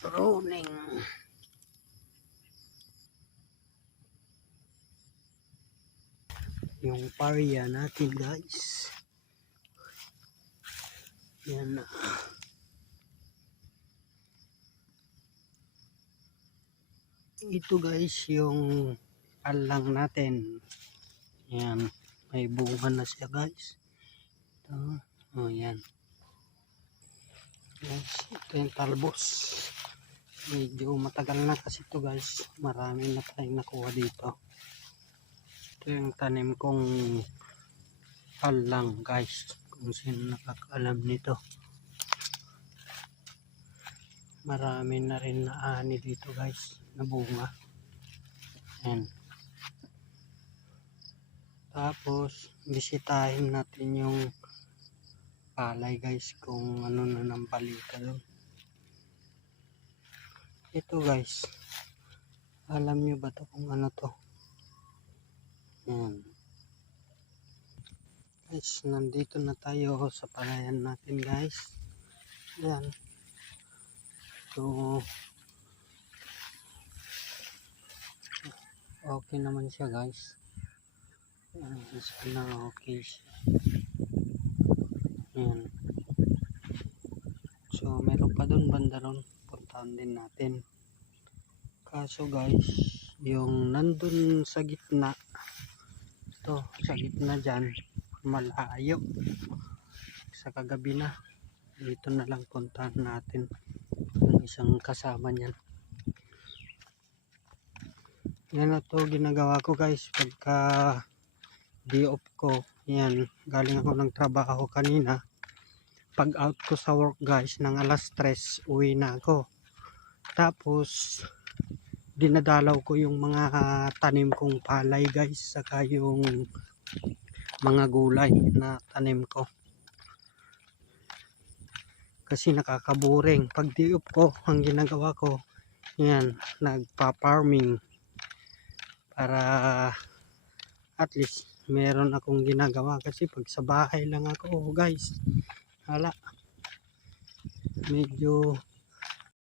pruning. Yung paria natin guys. Yan na. Ito guys yung alang natin. Yan. May bunga na siya guys. Ito. Oh yan. Guys, ito yung talbos. Medyo matagal na kasi ito guys. Marami na tayong nakuha dito. Ito yung tanim kong alang guys. Kung sino nakakaalam nito. Marami na rin na ani dito guys. Na bunga. Yan. Tapos, bisitahin natin yung palay guys. Kung ano na ng balita doon. Ito guys. Alam nyo ba to kung ano to? Yan. Guys, nandito na tayo sa palayan natin guys. Yan. So, okay naman siya guys. Sana okay siya. Yan. So, meron pa doon banda ron. Puntahan din natin. Kaso guys, yung nandun sa gitna, ito, sa gitna dyan, malayo. Sa kagabi na. Dito na lang puntahan natin. Yung isang kasama niyan. Yan na to ginagawa ko guys. Pagka day off ko, yan, galing ako ng trabaho kanina. Pag out ko sa work guys, ng alas 3, uwi na ako. Tapos, dinadalaw ko yung mga tanim kong palay guys, saka yung mga gulay na tanim ko. Kasi nakakaboring. Pag day off ko, ang ginagawa ko, yan, nagpa-farming. Para at least meron akong ginagawa kasi pag sa bahay lang ako guys, hala, medyo